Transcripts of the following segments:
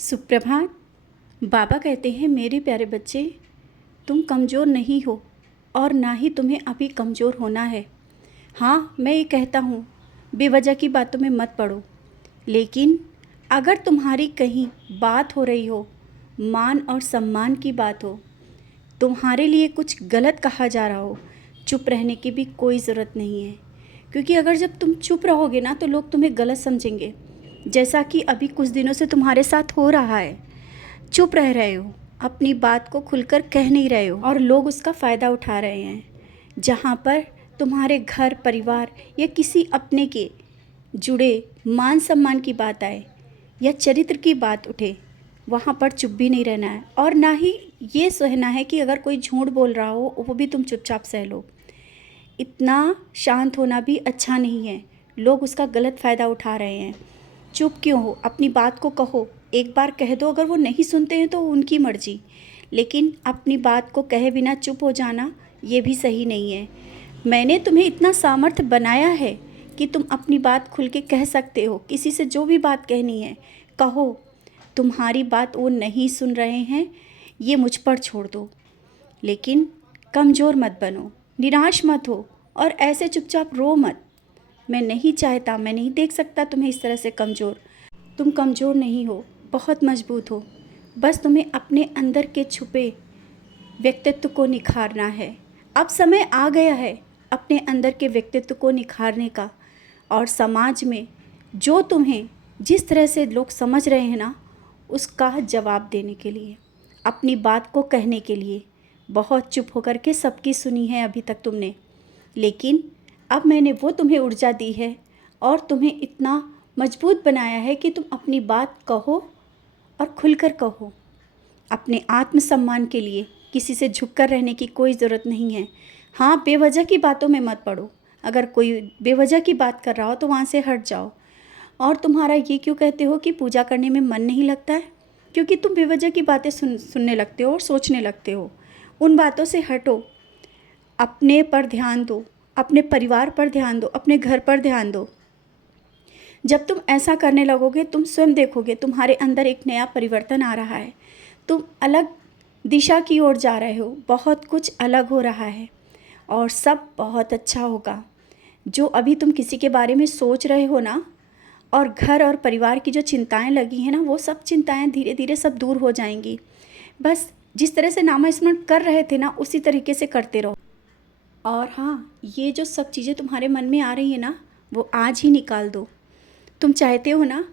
सुप्रभात। बाबा कहते हैं मेरे प्यारे बच्चे, तुम कमज़ोर नहीं हो और ना ही तुम्हें अभी कमज़ोर होना है। हाँ, मैं ये कहता हूँ बेवजह की बातों में मत पड़ो, लेकिन अगर तुम्हारी कहीं बात हो रही हो, मान और सम्मान की बात हो, तुम्हारे लिए कुछ गलत कहा जा रहा हो, चुप रहने की भी कोई ज़रूरत नहीं है। क्योंकि अगर जब तुम चुप रहोगे ना तो लोग तुम्हें गलत समझेंगे, जैसा कि अभी कुछ दिनों से तुम्हारे साथ हो रहा है। चुप रह रहे हो, अपनी बात को खुलकर कह नहीं रहे हो और लोग उसका फ़ायदा उठा रहे हैं। जहाँ पर तुम्हारे घर परिवार या किसी अपने के जुड़े मान सम्मान की बात आए या चरित्र की बात उठे, वहाँ पर चुप भी नहीं रहना है और ना ही ये सहना है कि अगर कोई झूठ बोल रहा हो वो भी तुम चुपचाप सह लो। इतना शांत होना भी अच्छा नहीं है, लोग उसका गलत फ़ायदा उठा रहे हैं। चुप क्यों हो, अपनी बात को कहो, एक बार कह दो। अगर वो नहीं सुनते हैं तो उनकी मर्ज़ी, लेकिन अपनी बात को कहे बिना चुप हो जाना ये भी सही नहीं है। मैंने तुम्हें इतना सामर्थ्य बनाया है कि तुम अपनी बात खुल के कह सकते हो। किसी से जो भी बात कहनी है कहो। तुम्हारी बात वो नहीं सुन रहे हैं, ये मुझ पर छोड़ दो। लेकिन कमज़ोर मत बनो, निराश मत हो और ऐसे चुपचाप रो मत। मैं नहीं चाहता, मैं नहीं देख सकता तुम्हें इस तरह से कमज़ोर। तुम कमज़ोर नहीं हो, बहुत मजबूत हो। बस तुम्हें अपने अंदर के छुपे व्यक्तित्व को निखारना है। अब समय आ गया है अपने अंदर के व्यक्तित्व को निखारने का, और समाज में जो तुम्हें जिस तरह से लोग समझ रहे हैं ना, उसका जवाब देने के लिए, अपनी बात को कहने के लिए। बहुत चुप होकर के सबकी सुनी है अभी तक तुमने, लेकिन अब मैंने वो तुम्हें ऊर्जा दी है और तुम्हें इतना मजबूत बनाया है कि तुम अपनी बात कहो और खुलकर कहो। अपने आत्मसम्मान के लिए किसी से झुककर रहने की कोई ज़रूरत नहीं है। हाँ, बेवजह की बातों में मत पड़ो। अगर कोई बेवजह की बात कर रहा हो तो वहाँ से हट जाओ। और तुम्हारा ये क्यों कहते हो कि पूजा करने में मन नहीं लगता है? क्योंकि तुम बेवजह की बातें सुनने लगते हो और सोचने लगते हो। उन बातों से हटो, अपने पर ध्यान दो, अपने परिवार पर ध्यान दो, अपने घर पर ध्यान दो। जब तुम ऐसा करने लगोगे, तुम स्वयं देखोगे तुम्हारे अंदर एक नया परिवर्तन आ रहा है। तुम अलग दिशा की ओर जा रहे हो, बहुत कुछ अलग हो रहा है और सब बहुत अच्छा होगा। जो अभी तुम किसी के बारे में सोच रहे हो ना, और घर और परिवार की जो चिंताएं लगी हैं ना, वो सब चिंताएं धीरे धीरे सब दूर हो जाएंगी। बस जिस तरह से नामस्मरण कर रहे थे ना, उसी तरीके से करते रहो। और हाँ, ये जो सब चीज़ें तुम्हारे मन में आ रही हैं ना, वो आज ही निकाल दो। तुम चाहते हो ना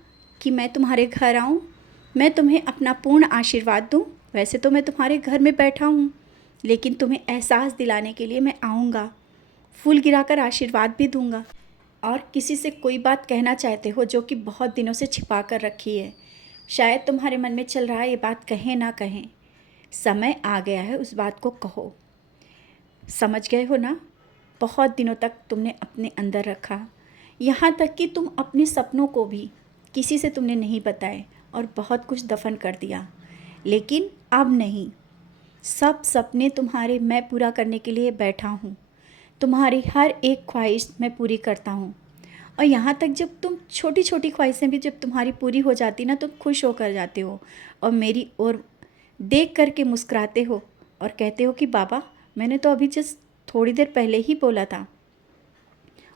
कि मैं तुम्हारे घर आऊँ, मैं तुम्हें अपना पूर्ण आशीर्वाद दूँ। वैसे तो मैं तुम्हारे घर में बैठा हूँ, लेकिन तुम्हें एहसास दिलाने के लिए मैं आऊँगा, फूल गिराकर आशीर्वाद भी दूँगा। और किसी से कोई बात कहना चाहते हो जो कि बहुत दिनों से छिपा कर रखी है, शायद तुम्हारे मन में चल रहा है ये बात कहें ना कहें, समय आ गया है उस बात को कहो। समझ गए हो ना? बहुत दिनों तक तुमने अपने अंदर रखा, यहाँ तक कि तुम अपने सपनों को भी किसी से तुमने नहीं बताए और बहुत कुछ दफन कर दिया। लेकिन अब नहीं, सब सपने तुम्हारे मैं पूरा करने के लिए बैठा हूँ। तुम्हारी हर एक ख्वाहिश मैं पूरी करता हूँ। और यहाँ तक जब तुम छोटी छोटी ख्वाहिशें भी जब तुम्हारी पूरी हो जाती ना, तो खुश होकर जाते हो और मेरी ओर देख कर के मुस्कुराते हो और कहते हो कि बाबा, मैंने तो अभी जस्ट थोड़ी देर पहले ही बोला था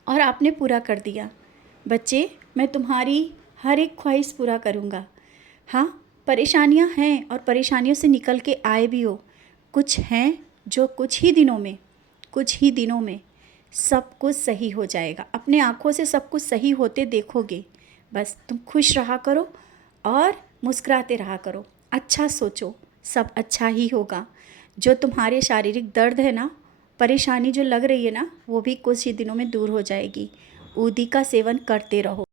और आपने पूरा कर दिया। बच्चे, मैं तुम्हारी हर एक ख्वाहिश पूरा करूँगा। हाँ, परेशानियाँ हैं और परेशानियों से निकल के आए भी हो। कुछ हैं जो कुछ ही दिनों में सब कुछ सही हो जाएगा। अपने आँखों से सब कुछ सही होते देखोगे। बस तुम खुश रहा करो और मुस्कुराते रहा करो। अच्छा सोचो, सब अच्छा ही होगा। जो तुम्हारे शारीरिक दर्द है ना, परेशानी जो लग रही है ना, वो भी कुछ ही दिनों में दूर हो जाएगी। ऊदी का सेवन करते रहो।